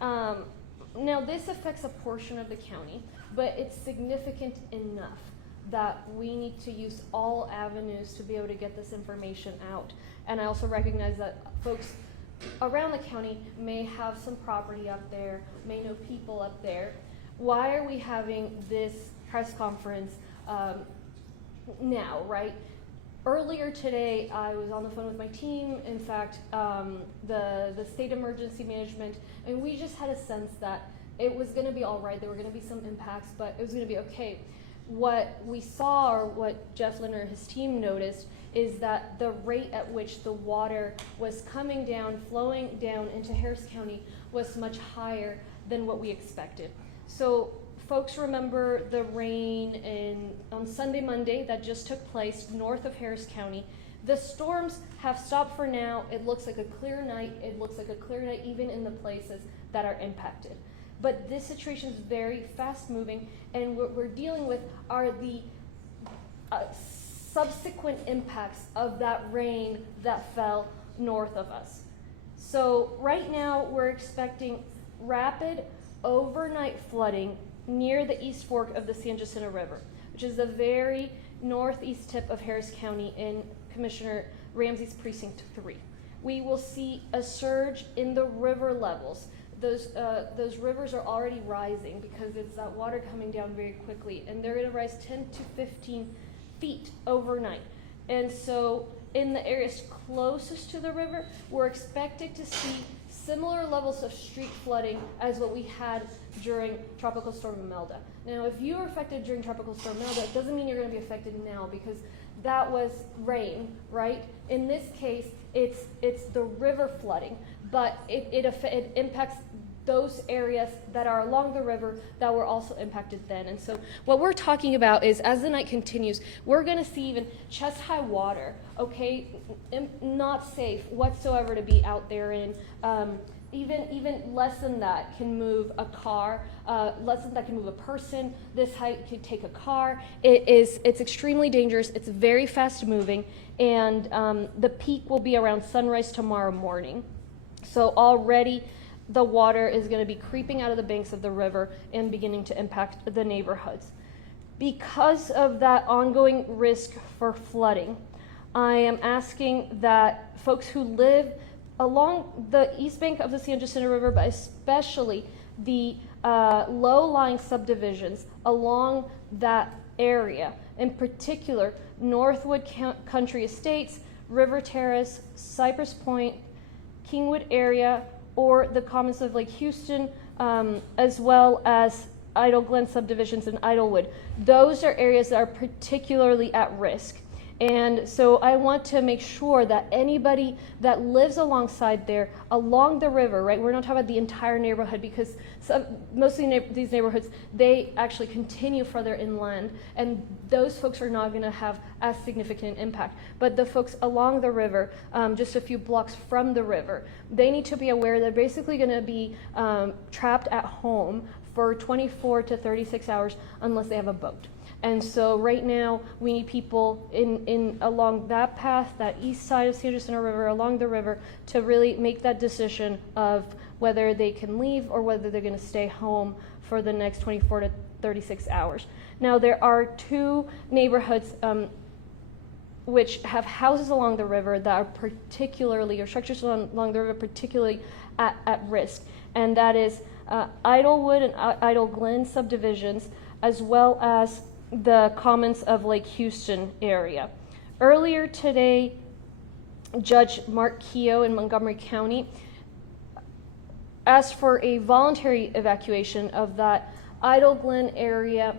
Now this affects a portion of the county, but it's significant enough that we need to use all avenues to be able to get this information out. And I also recognize that folks around the county may have some property up there, may know people up there. Why are we having this press conference now, right? Earlier today, I was on the phone with my team, in fact, the state emergency management, and we just had a sense that it was gonna be all right. There were gonna be some impacts, but it was gonna be okay. What we saw, or what Jeff Lina and his team noticed, is that the rate at which the water was coming down, flowing down into Harris County was much higher than what we expected. So folks remember the rain on Sunday, Monday that just took place north of Harris County. The storms have stopped for now. It looks like a clear night. It looks like a clear night even in the places that are impacted. But this situation is very fast moving, and what we're dealing with are the subsequent impacts of that rain that fell north of us. So right now we're expecting rapid overnight flooding near the East Fork of the San Jacinto River, which is the very northeast tip of Harris County in Commissioner Ramsey's Precinct 3. We will see a surge in the river levels. Those rivers are already rising because it's that water coming down very quickly, and they're going to rise 10 to 15 feet overnight. And so in the areas closest to the river, we're expected to see similar levels of street flooding as what we had during Tropical Storm Imelda. Now, if you were affected during Tropical Storm Imelda, it doesn't mean you're going to be affected now, because that was rain, right? In this case, it's the river flooding, but it impacts those areas that are along the river that were also impacted then. And so what we're talking about is, as the night continues, we're going to see even chest-high water, okay? Not safe whatsoever to be out there in. Even less than that can move a car, less than that can move a person. This height could take a car. It's extremely dangerous. It's very fast moving, and the peak will be around sunrise tomorrow morning. So already the water is going to be creeping out of the banks of the river and beginning to impact the neighborhoods. Because of that ongoing risk for flooding, I am asking that folks who live along the east bank of the San Jacinto River, but especially the low-lying subdivisions along that area, in particular Northwood Country Estates, River Terrace, Cypress Point, Kingwood area, or the commons of Lake Houston, as well as Idle Glen subdivisions in Idlewood. Those are areas that are particularly at risk. And so I want to make sure that anybody that lives alongside there, along the river, right? We're not talking about the entire neighborhood, because most of these neighborhoods, they actually continue further inland, and those folks are not going to have as significant impact. But the folks along the river, just a few blocks from the river, they need to be aware they're basically going to be trapped at home for 24 to 36 hours unless they have a boat. And so right now we need people in along that path, that east side of San Jacinto River, along the river, to really make that decision of whether they can leave or whether they're going to stay home for the next 24 to 36 hours. Now there are two neighborhoods which have houses along the river that are particularly, or structures along the river particularly at risk, and that is Idlewood and Idle Glen subdivisions, as well as the commons of Lake Houston area. Earlier today, Judge Mark Keogh in Montgomery County asked for a voluntary evacuation of that Idle Glen area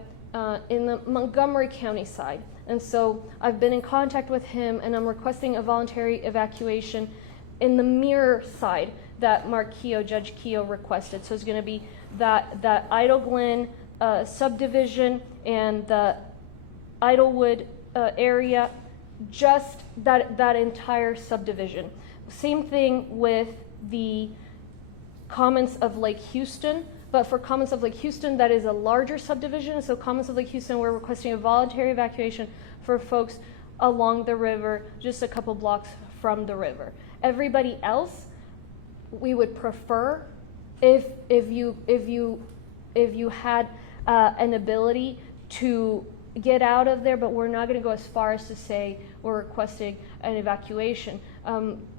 in the Montgomery County side. And so I've been in contact with him, and I'm requesting a voluntary evacuation in the mirror side that Judge Keogh requested. So it's going to be that Idle Glen subdivision and the Idlewood area, just that entire subdivision. Same thing with the commons of Lake Houston, but for commons of Lake Houston, that is a larger subdivision. So commons of Lake Houston, we're requesting a voluntary evacuation for folks along the river, just a couple blocks from the river. Everybody else, we would prefer if you had an ability to get out of there, but we're not going to go as far as to say we're requesting an evacuation.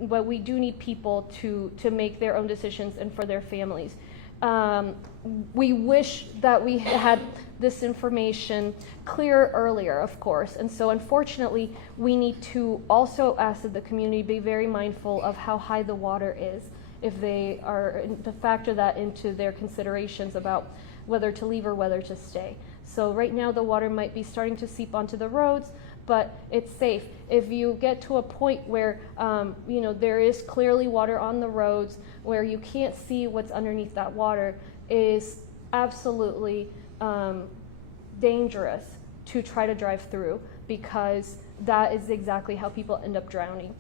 But we do need people to make their own decisions and for their families. We wish that we had this information clear earlier, of course, and so unfortunately we need to also ask that the community be very mindful of how high the water is, if they are to factor that into their considerations about whether to leave or whether to stay. So right now the water might be starting to seep onto the roads, but it's safe. If you get to a point where there is clearly water on the roads, where you can't see what's underneath that water, is absolutely dangerous to try to drive through, because that is exactly how people end up drowning.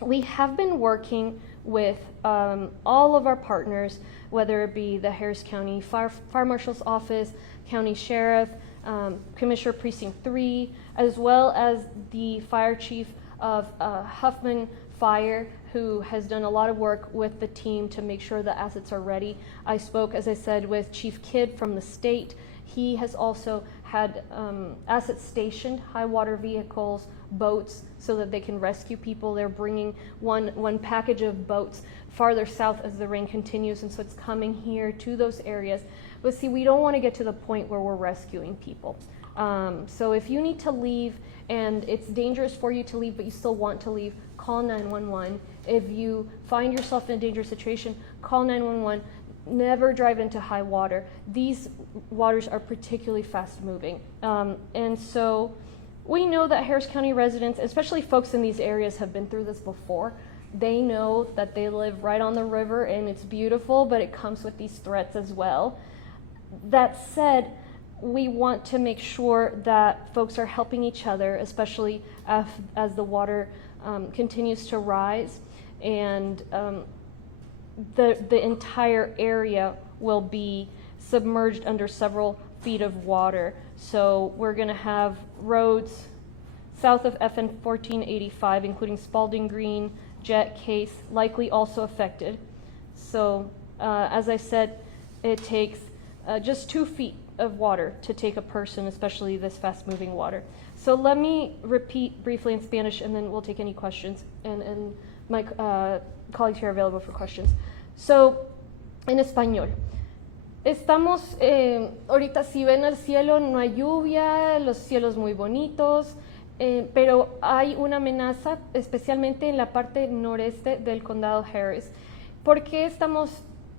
We have been working with all of our partners, whether it be the Harris County Fire Marshal's Office, County Sheriff, Commissioner Precinct 3, as well as the Fire Chief of Huffman Fire, who has done a lot of work with the team to make sure the assets are ready. I spoke, as I said, with Chief Kidd from the state. He has also had assets stationed, high water vehicles, boats, so that they can rescue people. They're bringing one package of boats farther south as the rain continues, and so it's coming here to those areas. But see, we don't want to get to the point where we're rescuing people. So if you need to leave and it's dangerous for you to leave, but you still want to leave, call 911. If you find yourself in a dangerous situation, call 911. Never drive into high water. These waters are particularly fast moving. And so we know that Harris County residents, especially folks in these areas, have been through this before. They know that they live right on the river and it's beautiful, but it comes with these threats as well. That said, we want to make sure that folks are helping each other, especially as the water continues to rise, and the entire area will be submerged under several feet of water. So we're going to have roads south of FN 1485, including Spalding Green, Jet, Case, likely also affected. So as I said, it takes just 2 feet of water to take a person, especially this fast-moving water. So let me repeat briefly in Spanish, and then we'll take any questions, and my colleagues here are available for questions. So, en español. Estamos, ahorita si ven el cielo, no hay lluvia, los cielos muy bonitos, pero hay una amenaza, especialmente en la parte noreste del condado Harris. ¿Por qué estamos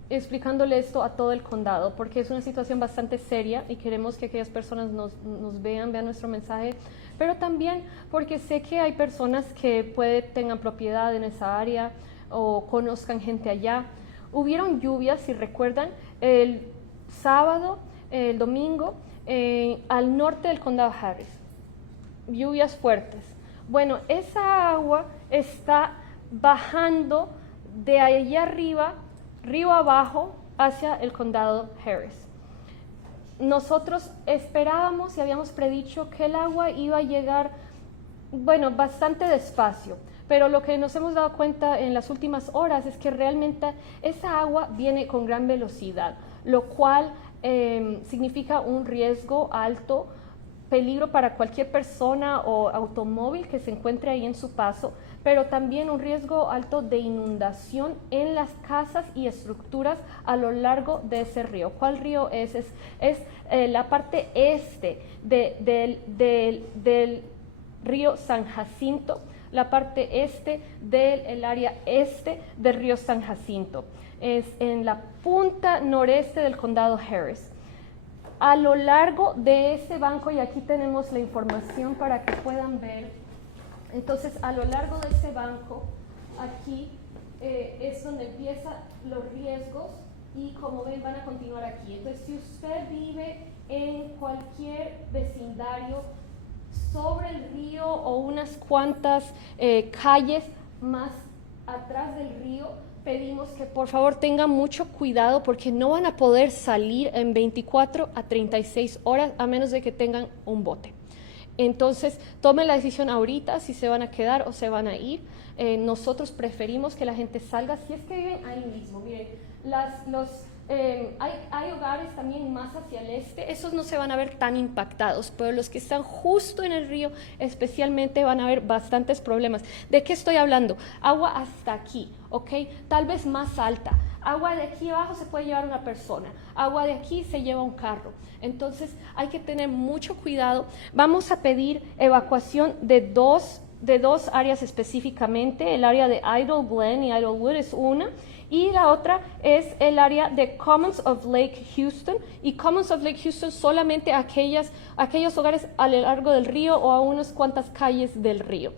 explicándole esto a todo el condado? Porque es una situación bastante seria y queremos que aquellas personas nos vean nuestro mensaje, pero también porque sé que hay personas que tengan propiedad en esa área o conozcan gente allá. Hubieron lluvias, si recuerdan, el sábado, el domingo, al norte del condado Harris. Lluvias fuertes. Bueno, esa agua está bajando de allá arriba, río abajo, hacia el condado Harris. Nosotros esperábamos y habíamos predicho que el agua iba a llegar, bueno, bastante despacio, pero lo que nos hemos dado cuenta en las últimas horas es que realmente esa agua viene con gran velocidad, lo cual significa un riesgo alto, peligro para cualquier persona o automóvil que se encuentre ahí en su paso, pero también un riesgo alto de inundación en las casas y estructuras a lo largo de ese río. ¿Cuál río es? Es la parte este del río San Jacinto, la parte este del área este del río San Jacinto. Es en la punta noreste del condado Harris. A lo largo de ese banco, y aquí tenemos la información para que puedan ver, entonces a lo largo de ese banco, aquí es donde empiezan los riesgos y como ven van a continuar aquí. Entonces si usted vive en cualquier vecindario sobre el río o unas cuantas calles más atrás del río, pedimos que por favor tengan mucho cuidado porque no van a poder salir en 24 a 36 horas a menos de que tengan un bote. Entonces, tomen la decisión ahorita si se van a quedar o se van a ir. Nosotros preferimos que la gente salga si es que viven ahí mismo. Miren, Hay hogares también más hacia el este, esos no se van a ver tan impactados, pero los que están justo en el río especialmente van a haber bastantes problemas. ¿De qué estoy hablando? Agua hasta aquí, ¿ok? Tal vez más alta. Agua de aquí abajo se puede llevar una persona, agua de aquí se lleva un carro. Entonces hay que tener mucho cuidado. Vamos a pedir evacuación de dos áreas específicamente. El área de Idle Glen y Idlewood es una, y la otra es el área de Commons of Lake Houston, y Commons of Lake Houston solamente aquellos hogares a lo largo del río o a unas cuantas calles del río.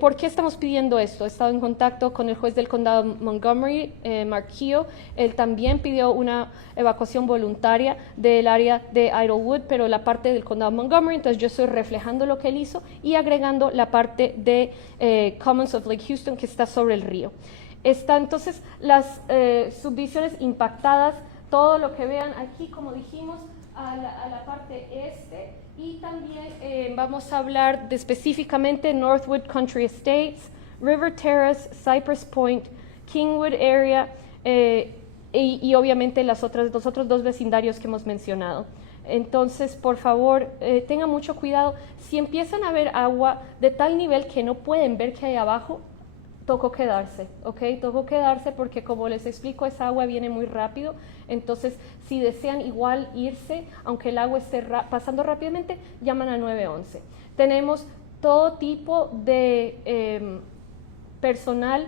¿Por qué estamos pidiendo esto? He estado en contacto con el juez del condado Montgomery, Mark Keogh. Él también pidió una evacuación voluntaria del área de Idlewood, pero la parte del condado Montgomery, entonces yo estoy reflejando lo que él hizo y agregando la parte de Commons of Lake Houston que está sobre el río. Están entonces las subdivisiones impactadas, todo lo que vean aquí, como dijimos, a la parte este, y también vamos a hablar de específicamente Northwood Country Estates, River Terrace, Cypress Point, Kingwood Area, y obviamente los otros dos vecindarios que hemos mencionado. Entonces, por favor, tengan mucho cuidado. Si empiezan a ver agua de tal nivel que no pueden ver qué hay abajo, tocó quedarse, ¿ok? Tocó quedarse porque, como les explico, esa agua viene muy rápido. Entonces, si desean igual irse, aunque el agua esté pasando rápidamente, llaman al 911. Tenemos todo tipo de personal,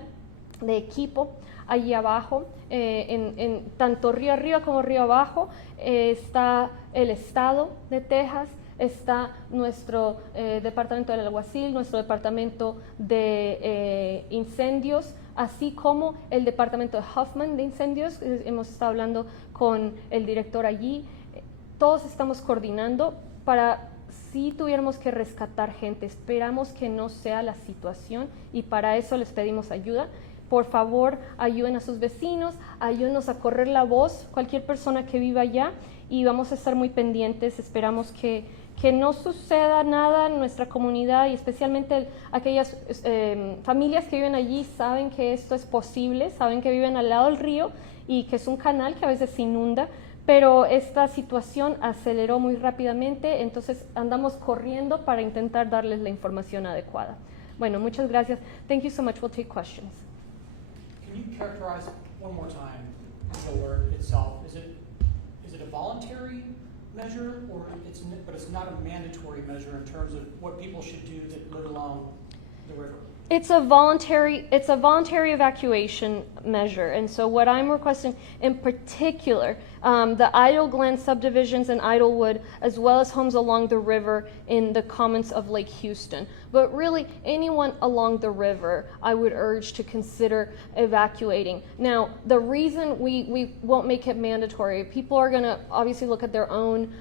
de equipo allí abajo, en tanto río arriba como río abajo. Está el estado de Texas, está nuestro departamento del alguacil, nuestro departamento de incendios, así como el departamento de Huffman de incendios. Hemos estado hablando con el director allí. Todos estamos coordinando para, si tuviéramos que rescatar gente, esperamos que no sea la situación, y para eso les pedimos ayuda. Por favor, ayuden a sus vecinos, ayúdenos a correr la voz, cualquier persona que viva allá, y vamos a estar muy pendientes. Esperamos que no suceda nada en nuestra comunidad, y especialmente aquellas familias que viven allí saben que esto es posible, saben que viven al lado del río y que es un canal que a veces se inunda, pero esta situación aceleró muy rápidamente, entonces andamos corriendo para intentar darles la información adecuada. Bueno, muchas gracias. Thank you so much. We'll take questions. Can you characterize one more time the alert itself? Is it a voluntary measure, or but it's not a mandatory measure in terms of what people should do that live along the river? It's a voluntary evacuation measure, and so what I'm requesting in particular, the Idle Glen subdivisions in Idlewood, as well as homes along the river in the Commons of Lake Houston. But really, anyone along the river, I would urge to consider evacuating. Now, the reason we won't make it mandatory, people are going to obviously look at their own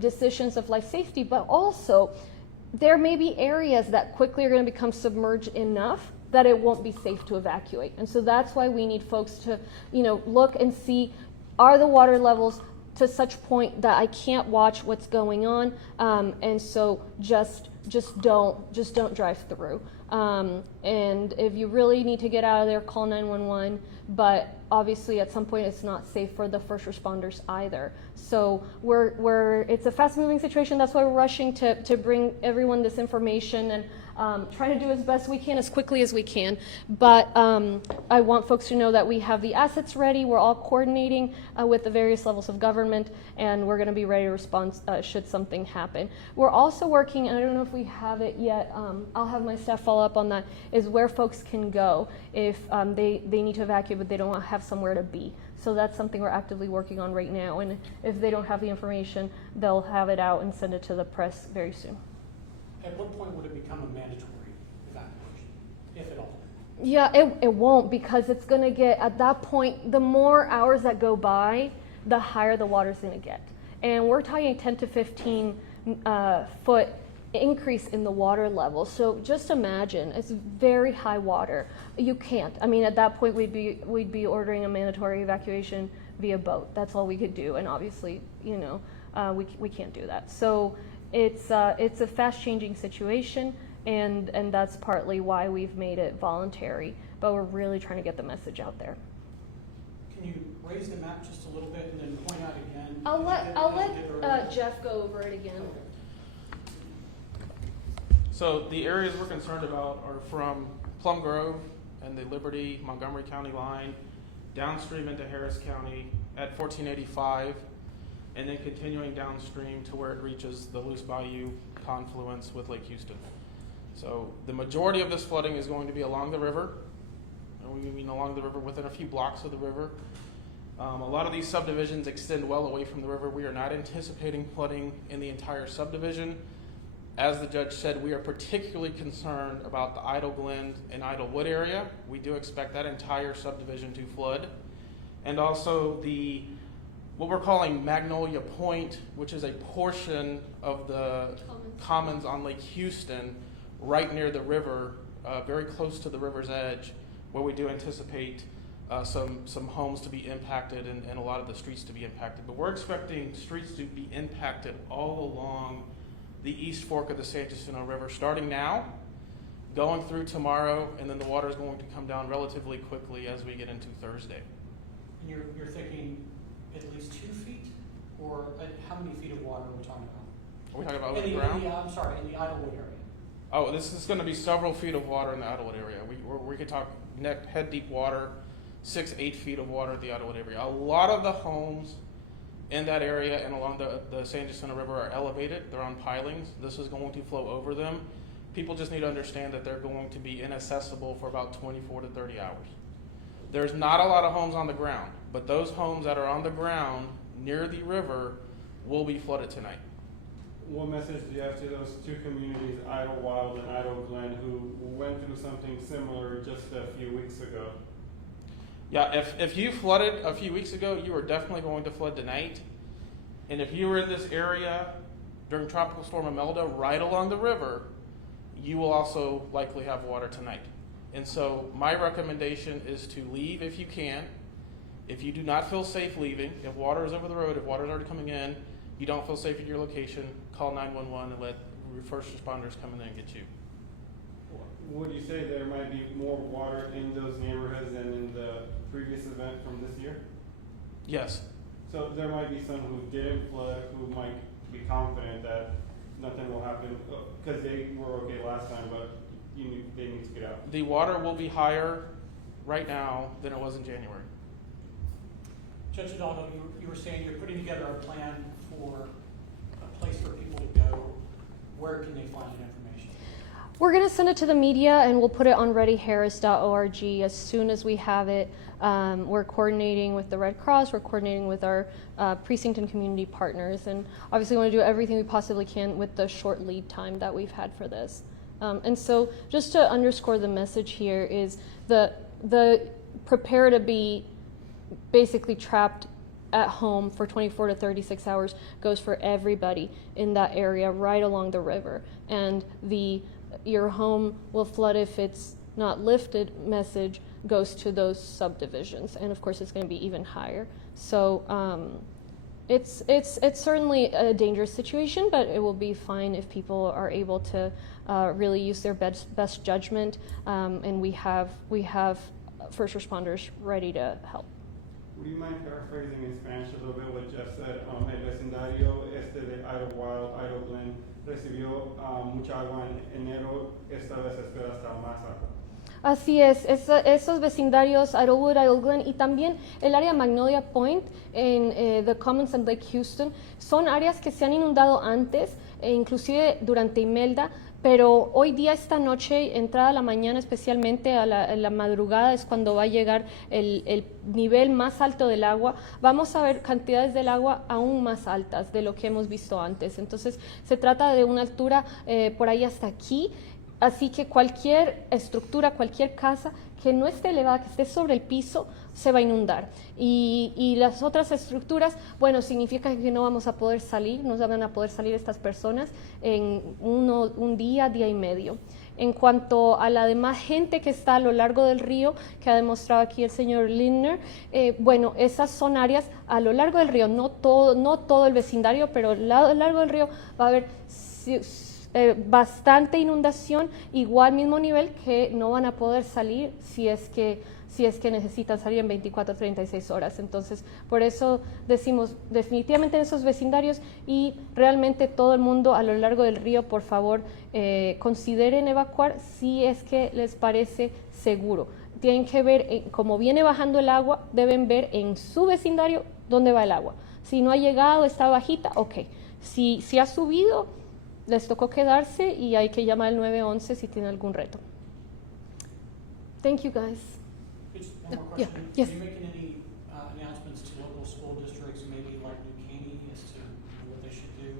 decisions of life safety, but also there may be areas that quickly are going to become submerged enough that it won't be safe to evacuate. And so that's why we need folks to, look and see, are the water levels to such point that I can't watch what's going on, and so just don't drive through. And if you really need to get out of there, call 911. But obviously, at some point, it's not safe for the first responders either. So it's a fast-moving situation. That's why we're rushing to bring everyone this information and try to do as best we can, as quickly as we can. But I want folks to know that we have the assets ready. We're all coordinating with the various levels of government, and we're going to be ready to respond should something happen. We're also working, and I don't know if we have it yet, I'll have my staff follow up on that, is where folks can go if they need to evacuate but they don't have somewhere to be. So that's something we're actively working on right now, and if they don't have the information, they'll have it out and send it to the press very soon. At what point would it become a mandatory evacuation, if at all? Yeah, it won't, because it's going to get, at that point, the more hours that go by, the higher the water's going to get. And we're talking 10 to 15 foot increase in the water level. So just imagine, it's very high water. You can't. I mean, at that point, we'd be ordering a mandatory evacuation via boat. That's all we could do. And obviously, we can't do that. So it's a fast-changing situation, and that's partly why we've made it voluntary. But we're really trying to get the message out there. Can you raise the map just a little bit and then point out again? I'll as you did earlier? let Jeff go over it again. So the areas we're concerned about are from Plum Grove and the Liberty Montgomery County line downstream into Harris County at 1485, and then continuing downstream to where it reaches the Loose Bayou confluence with Lake Houston. So the majority of this flooding is going to be along the river, and we mean along the river within a few blocks of the river. A lot of these subdivisions extend well away from the river. We are not anticipating flooding in the entire subdivision. As the judge said, we are particularly concerned about the Idle Glen and Idlewood area. We do expect that entire subdivision to flood. And also what we're calling Magnolia Point, which is a portion of the commons on Lake Houston, right near the river, very close to the river's edge, where we do anticipate some homes to be impacted and a lot of the streets to be impacted. But we're expecting streets to be impacted all along the east fork of the San Jacinto River, starting now, going through tomorrow, and then the water is going to come down relatively quickly as we get into Thursday. And you're thinking at least 2 feet, or how many feet of water are we talking about? Are we talking about In the ground? I'm sorry, in the Idlewood area. Oh, this is going to be several feet of water in the Idlewood area. We could talk head deep water, 6-8 feet of water at the Idlewood area. A lot of the homes in that area and along the San Jacinto River are elevated. They're on pilings. This is going to flow over them. People just need to understand that they're going to be inaccessible for about 24 to 30 hours. There's not a lot of homes on the ground, but those homes that are on the ground near the river will be flooded tonight. What message do you have to those two communities, Idlewild and Idle Glen, who went through something similar just a few weeks ago? Yeah, if you flooded a few weeks ago, you are definitely going to flood tonight. And if you were in this area during Tropical Storm Imelda, right along the river, you will also likely have water tonight. And so my recommendation is to leave if you can. If you do not feel safe leaving, if water is over the road, if water is already coming in, you don't feel safe at your location, call 911 and let first responders come in and get you. Would you say there might be more water in those neighborhoods than in the previous event from this year? Yes. So there might be some who didn't flood who might be confident that nothing will happen because they were okay last time, but they need to get out. The water will be higher right now than it was in January. Judge Hidalgo, you were saying you're putting together a plan for a place for people to go. Where can they find that information? We're going to send it to the media and we'll put it on readyharris.org as soon as we have it. We're coordinating with the Red Cross, we're coordinating with our precinct and community partners, and obviously we want to do everything we possibly can with the short lead time that we've had for this. And so just to underscore the message here is the prepare to be basically trapped at home for 24 to 36 hours goes for everybody in that area right along the river. And your home will flood if it's not lifted message goes to those subdivisions, and of course it's going to be even higher. So it's certainly a dangerous situation, but it will be fine if people are able to really use their best judgment, and we have first responders ready to help. Would you mind paraphrasing in Spanish a little bit what Jeff said? El vecindario de Idlewild, Idle Glen, recibió mucha agua en enero, esta vez espera hasta más agua. Así es, esos vecindarios, Idlewood, Idle Glen y también el área Magnolia Point en The Commons and Lake Houston son áreas que se han inundado antes, inclusive durante Imelda, pero hoy día, esta noche, entrada a la mañana, especialmente a la madrugada, es cuando va a llegar el nivel más alto del agua. Vamos a ver cantidades del agua aún más altas de lo que hemos visto antes. Entonces, se trata de una altura por ahí hasta aquí. Así que cualquier estructura, cualquier casa que no esté elevada, que esté sobre el piso, se va a inundar. Y las otras estructuras, bueno, significa que no vamos a poder salir, no van a poder salir estas personas en un día, día y medio. En cuanto a la demás gente que está a lo largo del río, que ha demostrado aquí el señor Lindner, bueno, esas son áreas a lo largo del río, no todo el vecindario, pero a lo largo del río va a haber bastante inundación, igual mismo nivel, que no van a poder salir si es si es que necesitan salir en 24 o 36 horas. Entonces, por eso decimos definitivamente en esos vecindarios y realmente todo el mundo a lo largo del río, por favor, consideren evacuar si es que les parece seguro. Tienen que ver, como viene bajando el agua, deben ver en su vecindario dónde va el agua. Si no ha llegado, está bajita, ok. Si ha subido, les tocó quedarse y hay que llamar al 911 si tienen algún reto. Thank you, guys. Just one more Yeah, question. yes. Are you making any announcements to local school districts, maybe like New Caney, as to what they should do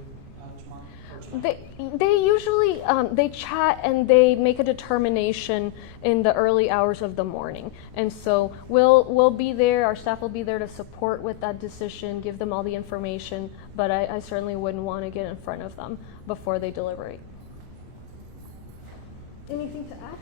tomorrow or tonight? They usually they chat and they make a determination in the early hours of the morning, and so we'll be there. Our staff will be there to support with that decision, give them all the information. But I certainly wouldn't want to get in front of them before they deliberate. Anything to add?